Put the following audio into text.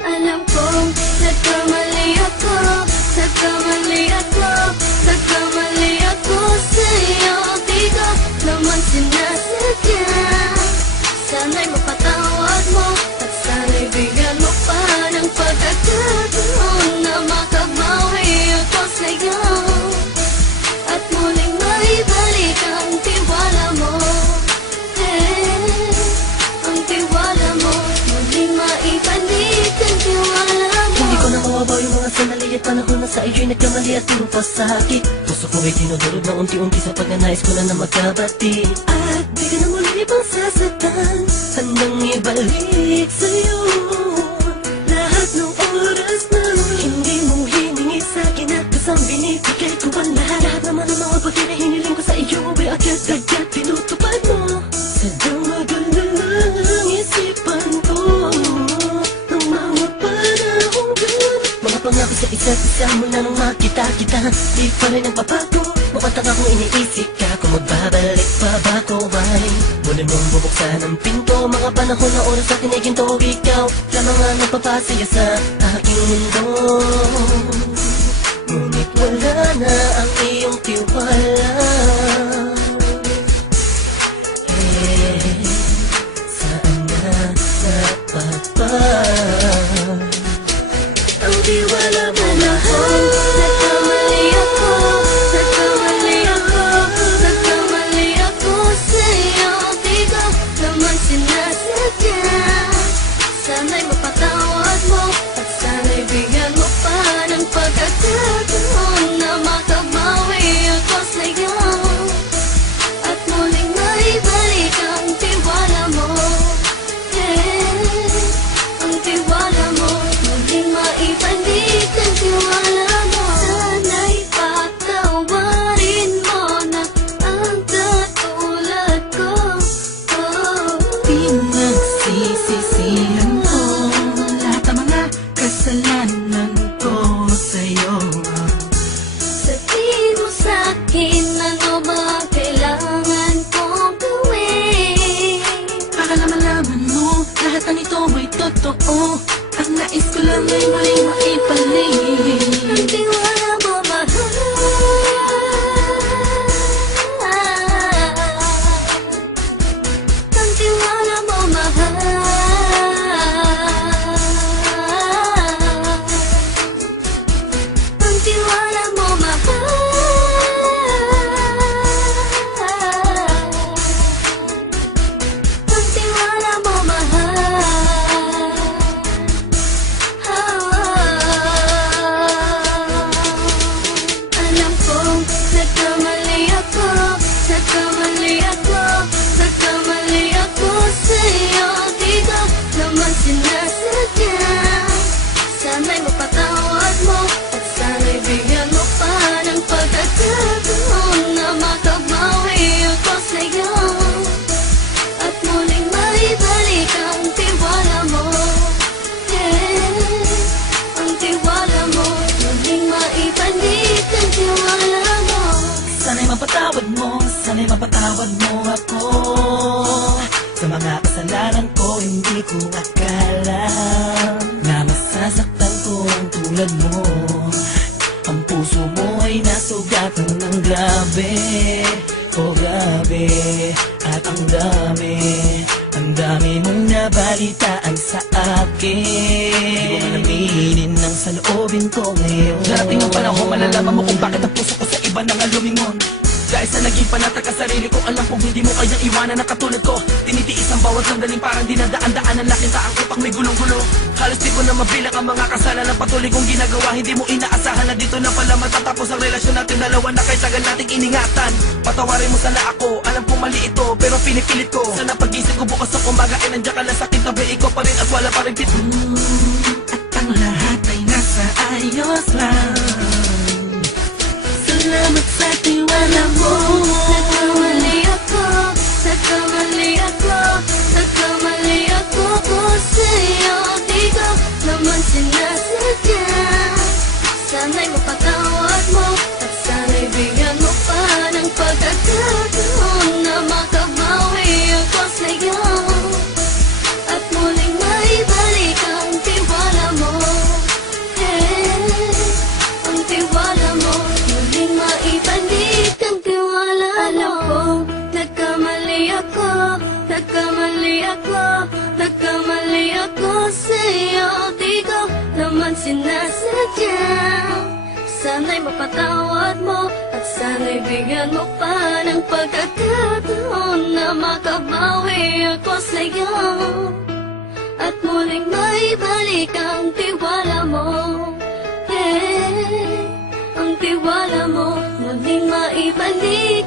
Alam kong nagkamali ako, nagkamali ako, nagkamali ako sa'yo. Di ko naman sinasadya. Sana'y mapatawad mo at sana'y bigyan mo pa ng pagkakataon na makabawi ako sa'yo at muling maibalik ang tiwala mo. Ang tiwala mo, muling maibalik ang tiwala mo. Hindi ko na mawabaw yung mga sandali at panahon na sa iyo'y nagkamali at puro pasakit. Puso ko ay tinudurog na unti-unti sa pagnanais ko na magkabati. At di ka na muli pang sasaktan, handang ibalik sa'yo lahat ng oras na hindi mo hiningi sa'kin at kusang binibigay ko ang lahat. Lahat naman ng mga bagay na hiniling ko sa iyo ay agad-agad tinutupad mo. Sadyang maganda ang isipan ko ng mga panahong yun. Mga pangako sa isa't isa mula nung makita kita, di pa rin nagbabago. Mapatang akong iniisip ka kung magbabalik pa ba ko ay muli mong bubuksan ang pinto. Mga panahon na oras sa akin ay ginto. Ikaw lamang ang nagpapasaya sa aking mundo. Ngunit wala na ang iyong tiwala. Saan na napapag ang tiwala mo mahal? Nagkamali ako, nagkamali ako, nagkamali ako sa'yo. Di ko naman sinasadya. Sana'y mapatawad mo at sana'y bigyan mo pa ng pagkakataon na makabawi ako sa'yo at muling maibalik ang tiwala mo. Ang tiwala mo, muling maibalik ang tiwala mo. Sana'y patawarin mo na ang katulad ko. Pinagsisisihan ko lahat ng mga kasalanan ko sa'yo. Sabihin mo sa'kin ano ba kailangan kong gawin Para na malaman mo lahat ng ito ay totoo. Ang nais ko lang ay muling maibalik ang tiwala mo, mahal. Ang tiwala mo, mahal. Ang tiwala mo, mahal. Ang tiwala mo, mahal. Alam kong nagkamali ako, nagkamali ako, nagkamali ako sa'yo. Di ko naman sinasadya. Sana'y mapatawad mo at sana'y bigyan mo pa ng pagkakataon na makabawi ako sa'yo at muling maibalik ang tiwala mo. Ang tiwala mo, muling maibalik ang tiwala mo. Sana'y mapatawad mo, sana'y mapatawad mo ako sa mga kasalanan ko. Hindi ko akala na masasaktan ko ang tulad mo. Ang puso mo ay nasugatan ng grabe. Oh grabe, at ang dami mong nabalitaan sa akin. Di ko man aminin ang saloobin ko ngayon. Darating ang panahon, malalaman mo kung bakit ang puso ko sa iba nang alumingon. Dahil sa naging panatag ka sarili ko, alam kong hindi mo kayang iwanan na katulad ko. Tinitiis ang bawat sandaling parang dinadaan-daan ang laking taang upang may gulong-gulo. Halos di ko na mabilang ang mga kasalanan patuloy kong ginagawa. Hindi mo inaasahan na dito na pala matatapos ang relasyon natin dalawa na kahit tagal nating iningatan. Patawarin mo sana ako, alam kong mali ito pero pinipilit ko. Sana pag-isip ko bukas ng umaga ay nandiyan ka lang sa akin tabi. Ikaw pa rin at wala pa rin at ang lahat ay nasa ayos lang. Salamat sa tiwala mo. Nagkamali ako, nagkamali ako, nagkamali ako sa'yo. Di ko naman sinasadya. Sana'y mapatawad mo at sana'y bigyan mo pa ng pagkakataon na makabawi ako sa'yo at muling maibalik ang tiwala mo. naman sinasadya. Sana'y mapatawad mo at sana'y bigyan mo pa ng pagkakataon na makabawi ako sa'yo at muling maibalik ang tiwala mo. Ang tiwala mo muling maibalik.